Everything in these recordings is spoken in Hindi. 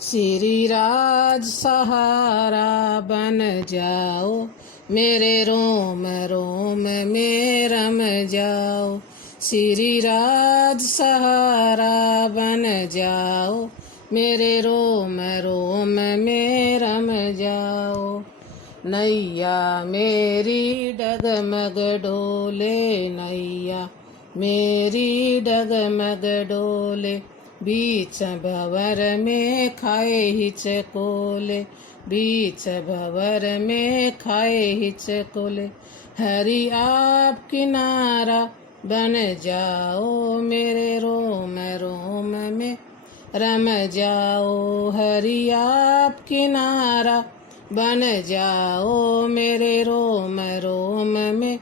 श्री राज सहारा बन जाओ, मेरे रोम रोम में रम जाओ। श्री राज सहारा बन जाओ, मेरे रोम रोम में रम जाओ। नैया मेरी डगमग डोले, नैया मेरी डगमग डोले। बीच भंवर में खाए हिचकोले, बीच भंवर में खाए हिचकोले। हरि आप किनारा बन जाओ, मेरे रोम रोम में रम जाओ। हरि आप किनारा बन जाओ, मेरे रोम रोम में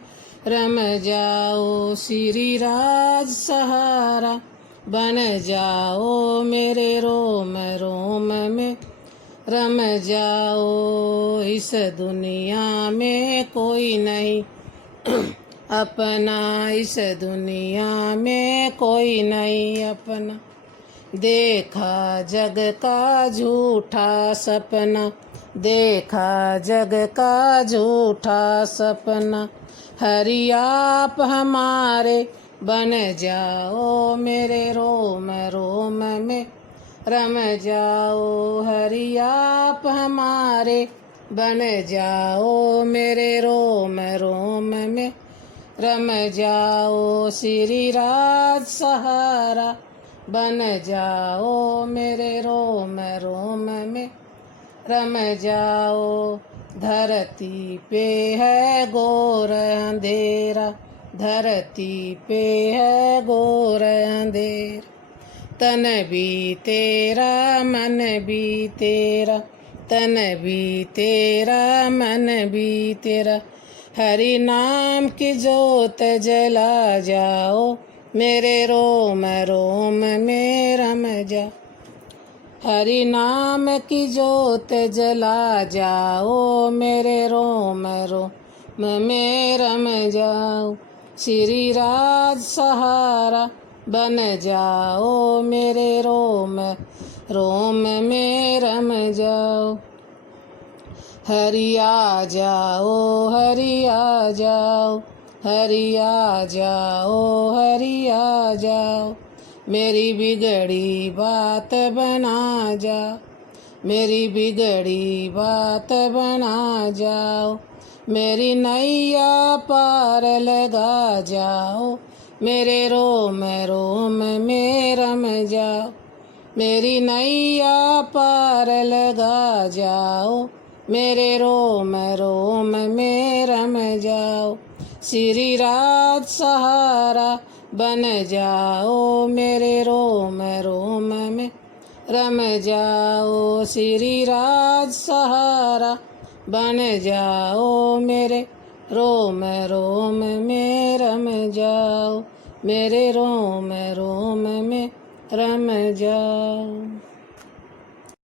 रम जाओ। श्री राज सहारा बन जाओ, मेरे रोम रोम में रम जाओ। इस दुनिया में कोई नहीं अपना, इस दुनिया में कोई नहीं अपना। देखा जग का झूठा सपना, देखा जग का झूठा सपना। हरि आप हमारे बन जाओ, मेरे रोम रोम में रम जाओ। हरि आप हमारे बन जाओ, मेरे रोम रोम में रम जाओ। श्री राज सहारा बन जाओ, मेरे रोम रोम में रम जाओ। धरती पे है घोर अंधेरा, धरती पे है घोर अंधेर। तन भी तेरा मन भी तेरा, तन भी तेरा मन भी तेरा। हरि नाम की जोत जला जाओ, मेरे रोम रोम में रम जा। हरि नाम की जोत जला जाओ, मेरे रोम रोम में रम जाओ। श्री राज सहारा बन जाओ, मेरे रोम रोम में रम जाओ। हरि आ जाओ, हरि आ जाओ, हरि आ जाओ, हरि आ जाओ। मेरी बिगड़ी बात बना जा, मेरी बिगड़ी बात बना जाओ। मेरी नैया पार लगा जाओ, मेरे रोम रोम में रम जाओ। मेरी नैया पार लगा जाओ, मेरे रोम रोम में रम जाओ। श्री राज सहारा बन जाओ, मेरे रोम रोम में रम जाओ। श्री राज सहारा बन जाओ, मेरे रोम रोम में रम जाओ, मेरे रोम रोम में रम जाओ।